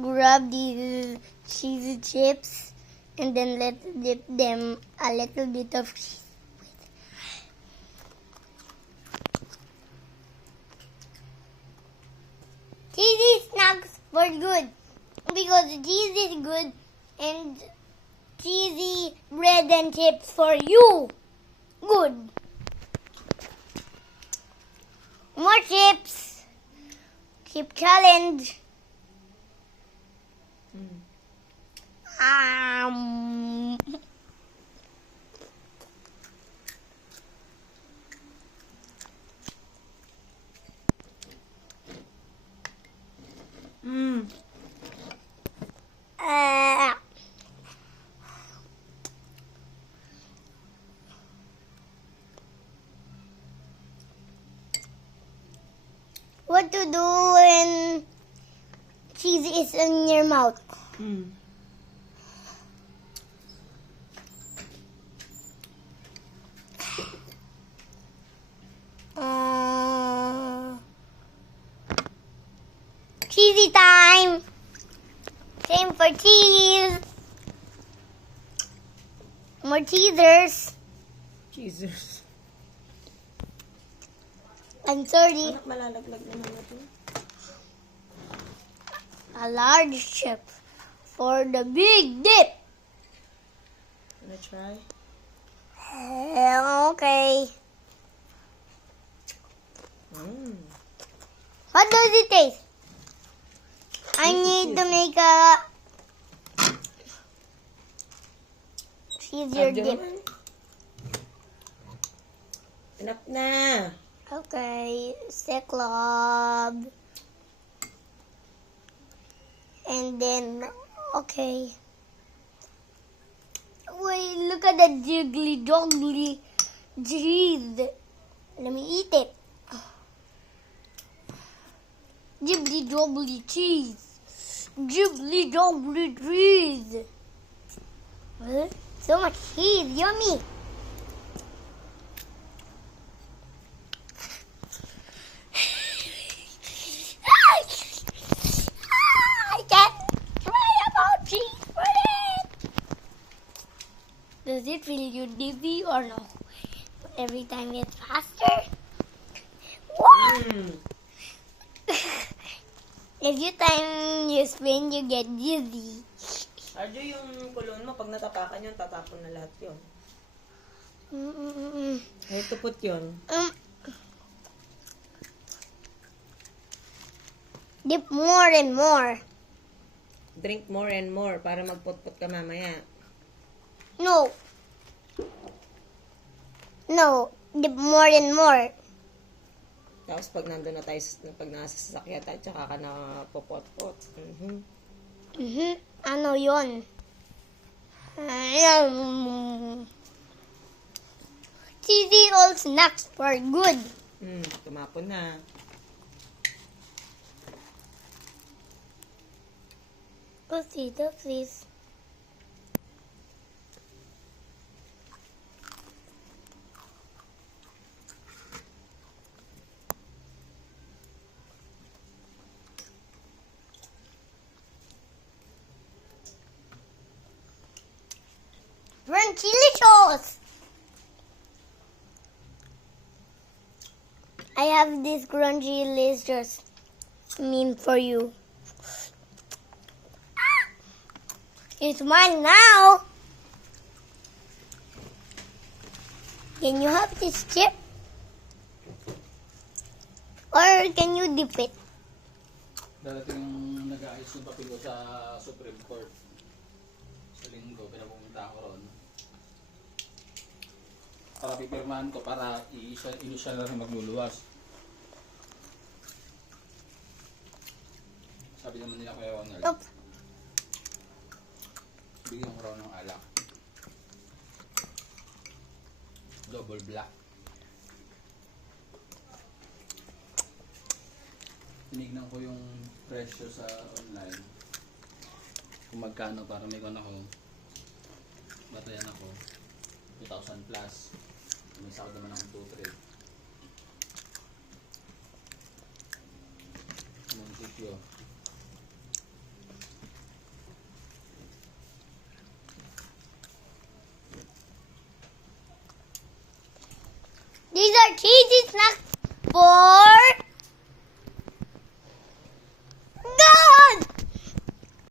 grab these cheesy chips and then let's dip them a little bit of cheese. Cheesy snacks for good because cheese is good and cheesy bread and chips for you. Good. More chips. Chip challenge. Um. Uh, what to do when cheese is in your mouth? Cheesy time! Same for cheese! More cheesers! Jesus. I'm sorry. Anak, malalaglag naman na ito. A large chip for the big dip! Wanna try? Okay. Mm. What does it taste? I need to make a cheesier Abdo dip. naman. Enough na. Okay, Cyclob. And then, okay. Wait, look at that jiggly doggly cheese. Let me eat it. Jiggly doggly cheese. Jiggly doggly cheese. Huh? So much cheese, yummy. I can't try about cheese for it. Does it feel you dizzy or no? Every time it's faster? What? Every time you spin, you get dizzy. Arjo, yung kulon mo, pag natapakan yun, tatapon na lahat yun. I have to put yun. Dip more and more. Drink more and more para magputput ka mamaya. No. No. Dip more and more. Tapos pag nandun na tayo, pag nasa sasakyan tayo, tsaka ka na popot-pot. Ano yun? Cheesy all snacks for good. Tumapon na. Oopsie, please. Run chili sauce. I have this crunchy delicious meme for you. It's mine now. Can you have this chip? Or can you dip it? Darating yung nag-aayos ng papel ko sa Supreme Court. Sa linggo, pinapumunta ako ron. Para pipirmahan ko para i-initial na rin magluluwas. Sabi naman nila Kuya Ronald, Oops. bigyan ko raw ng alak. Double black. Tinignan ko yung presyo sa online. Kung magkano para may kon ako. Batayan ako. 2,000 plus. May sahod naman akong 2-3. Munisipyo. These are cheesy snacks for